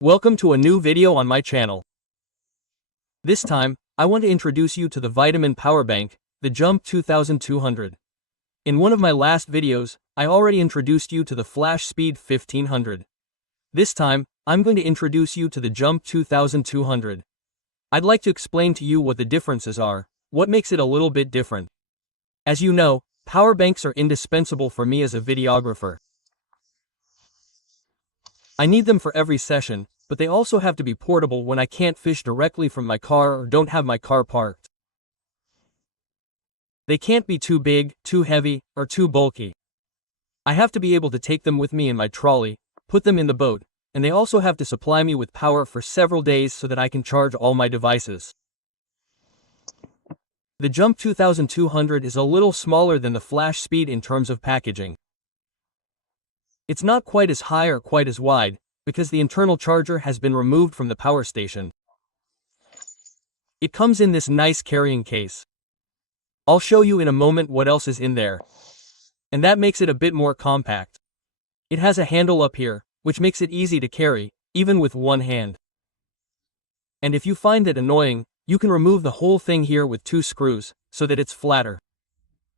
Welcome to a new video on my channel. This time, I want to introduce you to the Vtoman power bank, the Jump 2200. In one of my last videos, I already introduced you to the Flash Speed 1500. This time, I'm going to introduce you to the Jump 2200. I'd like to explain to you what the differences are, what makes it a little bit different. As you know, power banks are indispensable for me as a videographer. I need them for every session, but they also have to be portable when I can't fish directly from my car or don't have my car parked. They can't be too big, too heavy, or too bulky. I have to be able to take them with me in my trolley, put them in the boat, and they also have to supply me with power for several days so that I can charge all my devices. The Jump 2200 is a little smaller than the Flash Speed in terms of packaging. It's not quite as high or quite as wide, because the internal charger has been removed from the power station. It comes in this nice carrying case. I'll show you in a moment what else is in there. And that makes it a bit more compact. It has a handle up here, which makes it easy to carry, even with one hand. And if you find it annoying, you can remove the whole thing here with 2 screws, so that it's flatter.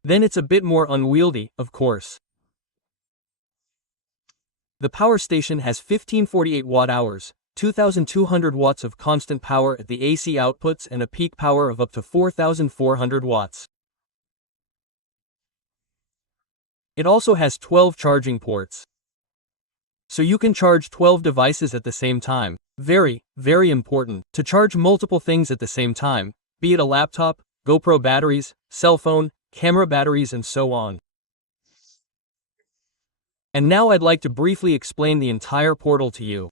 Then it's a bit more unwieldy, of course. The power station has 1548 watt-hours, 2,200 watts of constant power at the AC outputs and a peak power of up to 4,400 watts. It also has 12 charging ports. So you can charge 12 devices at the same time. Very, very important to charge multiple things at the same time, be it a laptop, GoPro batteries, cell phone, camera batteries and so on. And now I'd like to briefly explain the entire portal to you.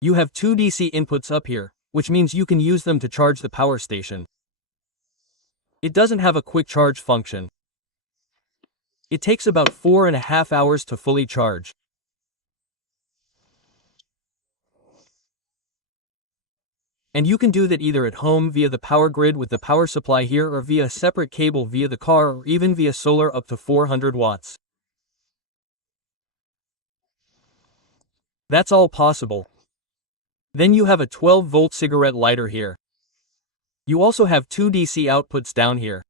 You have 2 DC inputs up here, which means you can use them to charge the power station. It doesn't have a quick charge function. It takes about 4.5 hours to fully charge. And you can do that either at home via the power grid with the power supply here or via a separate cable via the car or even via solar up to 400 watts. That's all possible. Then you have a 12-volt cigarette lighter here. You also have 2 DC outputs down here.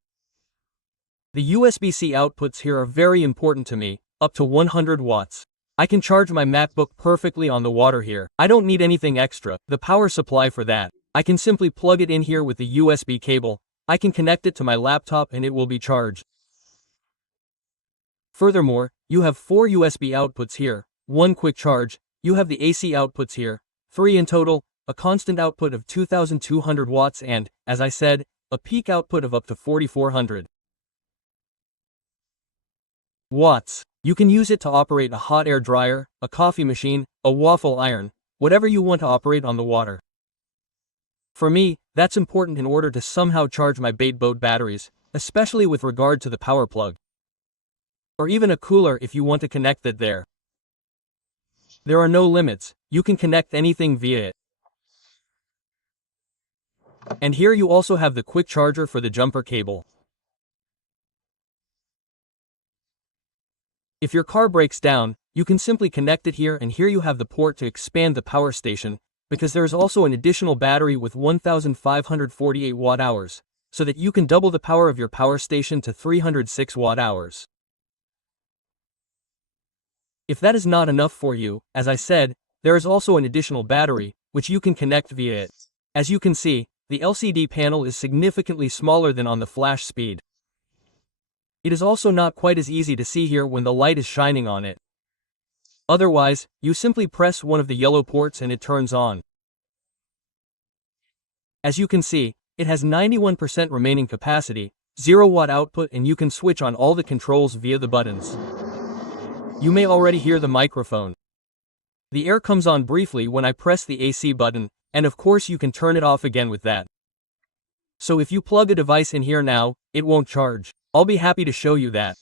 The USB-C outputs here are very important to me, up to 100 watts. I can charge my MacBook perfectly on the water here. I don't need anything extra, the power supply for that. I can simply plug it in here with the USB cable. I can connect it to my laptop and it will be charged. Furthermore, you have 4 USB outputs here, 1 quick charge, you have the AC outputs here, 3 in total, a constant output of 2,200 watts and, as I said, a peak output of up to 4,400 watts. You can use it to operate a hot air dryer, a coffee machine, a waffle iron, whatever you want to operate on the water. For me, that's important in order to somehow charge my bait boat batteries, especially with regard to the power plug. Or even a cooler if you want to connect it there. There are no limits, you can connect anything via it. And here you also have the quick charger for the jumper cable. If your car breaks down, you can simply connect it here and here you have the port to expand the power station, because there is also an additional battery with 1,548 watt-hours, so that you can double the power of your power station to 306 watt-hours. If that is not enough for you, as I said, there is also an additional battery, which you can connect via it. As you can see, the LCD panel is significantly smaller than on the Flash Speed. It is also not quite as easy to see here when the light is shining on it. Otherwise, you simply press one of the yellow ports and it turns on. As you can see, it has 91% remaining capacity, 0 watt output and you can switch on all the controls via the buttons. You may already hear the microphone. The air comes on briefly when I press the AC button, and of course you can turn it off again with that. So if you plug a device in here now, it won't charge. I'll be happy to show you that.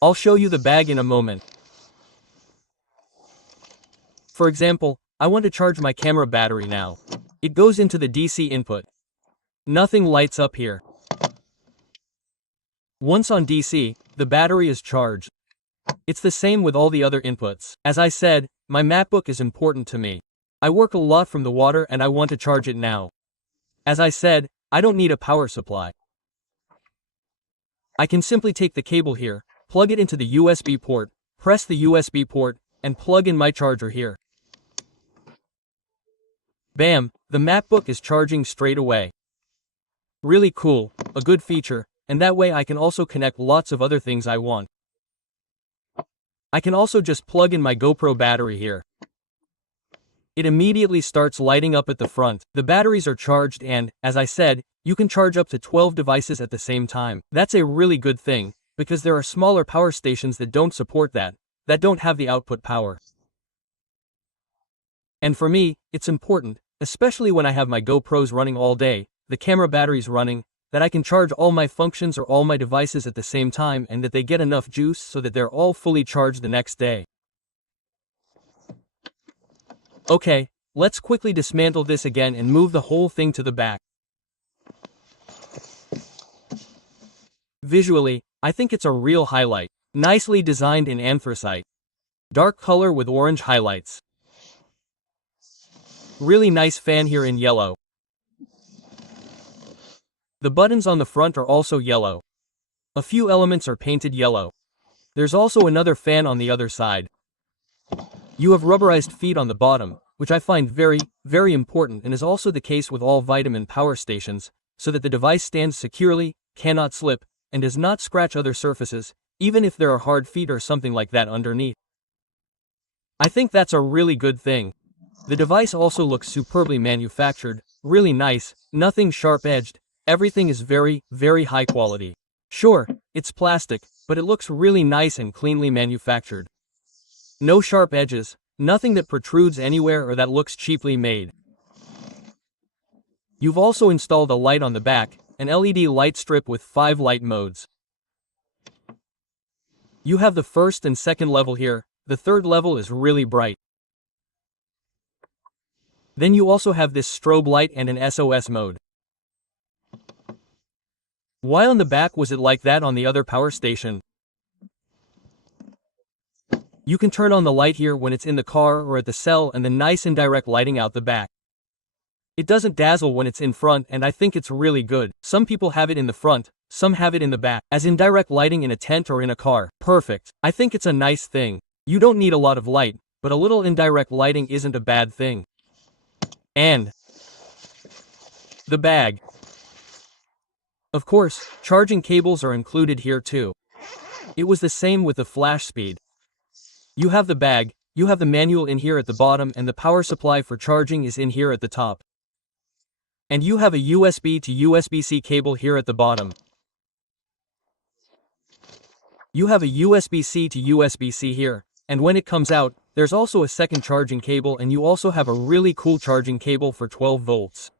I'll show you the bag in a moment. For example, I want to charge my camera battery now. It goes into the DC input. Nothing lights up here. Once on DC, the battery is charged. It's the same with all the other inputs. As I said, my MacBook is important to me. I work a lot from the water and I want to charge it now. As I said, I don't need a power supply. I can simply take the cable here, plug it into the USB port, press the USB port, and plug in my charger here. Bam, the MacBook is charging straight away. Really cool, a good feature, and that way I can also connect lots of other things I want. I can also just plug in my GoPro battery here. It immediately starts lighting up at the front. The batteries are charged and, as I said, you can charge up to 12 devices at the same time. That's a really good thing, because there are smaller power stations that don't support that don't have the output power. And for me, it's important, especially when I have my GoPros running all day, the camera batteries running, that I can charge all my functions or all my devices at the same time and that they get enough juice so that they're all fully charged the next day. Okay, let's quickly dismantle this again and move the whole thing to the back. Visually, I think it's a real highlight. Nicely designed in anthracite. Dark color with orange highlights. Really nice fan here in yellow. The buttons on the front are also yellow. A few elements are painted yellow. There's also another fan on the other side. You have rubberized feet on the bottom, which I find very, very important and is also the case with all Vtoman power stations, so that the device stands securely, cannot slip, and does not scratch other surfaces, even if there are hard feet or something like that underneath. I think that's a really good thing. The device also looks superbly manufactured, really nice, nothing sharp-edged, everything is very, very high quality. Sure, it's plastic, but it looks really nice and cleanly manufactured. No sharp edges, nothing that protrudes anywhere or that looks cheaply made. You've also installed a light on the back, an LED light strip with 5 light modes. You have the first and second level here, the third level is really bright. Then you also have this strobe light and an SOS mode. Why on the back was it like that on the other power station? You can turn on the light here when it's in the car or at the cell and the nice indirect lighting out the back. It doesn't dazzle when it's in front and I think it's really good. Some people have it in the front, some have it in the back, as indirect lighting in a tent or in a car. Perfect. I think it's a nice thing. You don't need a lot of light, but a little indirect lighting isn't a bad thing. And the bag. Of course, charging cables are included here too. It was the same with the flash speed. You have the bag, you have the manual in here at the bottom and the power supply for charging is in here at the top. And you have a USB to USB-C cable here at the bottom. You have a USB-C to USB-C here, and when it comes out, there's also a second charging cable and you also have a really cool charging cable for 12 volts.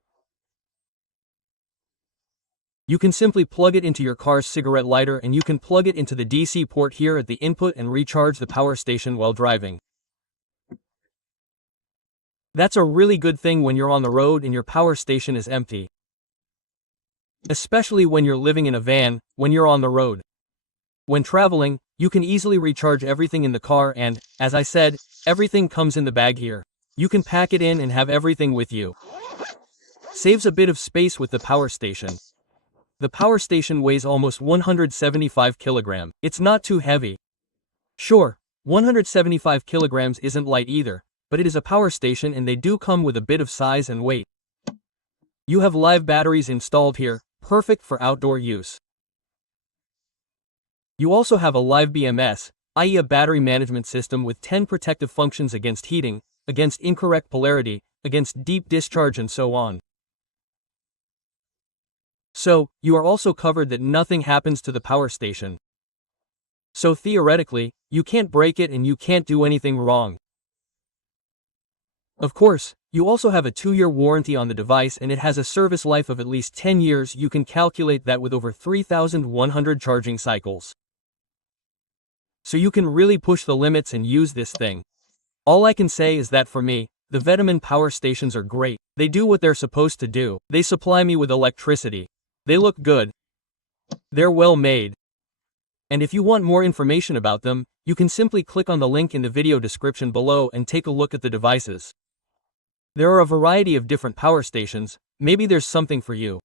You can simply plug it into your car's cigarette lighter and you can plug it into the DC port here at the input and recharge the power station while driving. That's a really good thing when you're on the road and your power station is empty. Especially when you're living in a van, when you're on the road. When traveling, you can easily recharge everything in the car and, as I said, everything comes in the bag here. You can pack it in and have everything with you. Saves a bit of space with the power station. The power station weighs almost 175 kilograms. It's not too heavy. Sure, 175 kilograms isn't light either, but it is a power station and they do come with a bit of size and weight. You have live batteries installed here, perfect for outdoor use. You also have a live BMS, i.e. a battery management system with 10 protective functions against heating, against incorrect polarity, against deep discharge and so on. So, you are also covered that nothing happens to the power station. So theoretically, you can't break it and you can't do anything wrong. Of course, you also have a 2-year warranty on the device and it has a service life of at least 10 years. You can calculate that with over 3,100 charging cycles. So you can really push the limits and use this thing. All I can say is that for me, the Vtoman power stations are great. They do what they're supposed to do. They supply me with electricity. They look good. They're well made. And if you want more information about them, you can simply click on the link in the video description below and take a look at the devices. There are a variety of different power stations, maybe there's something for you.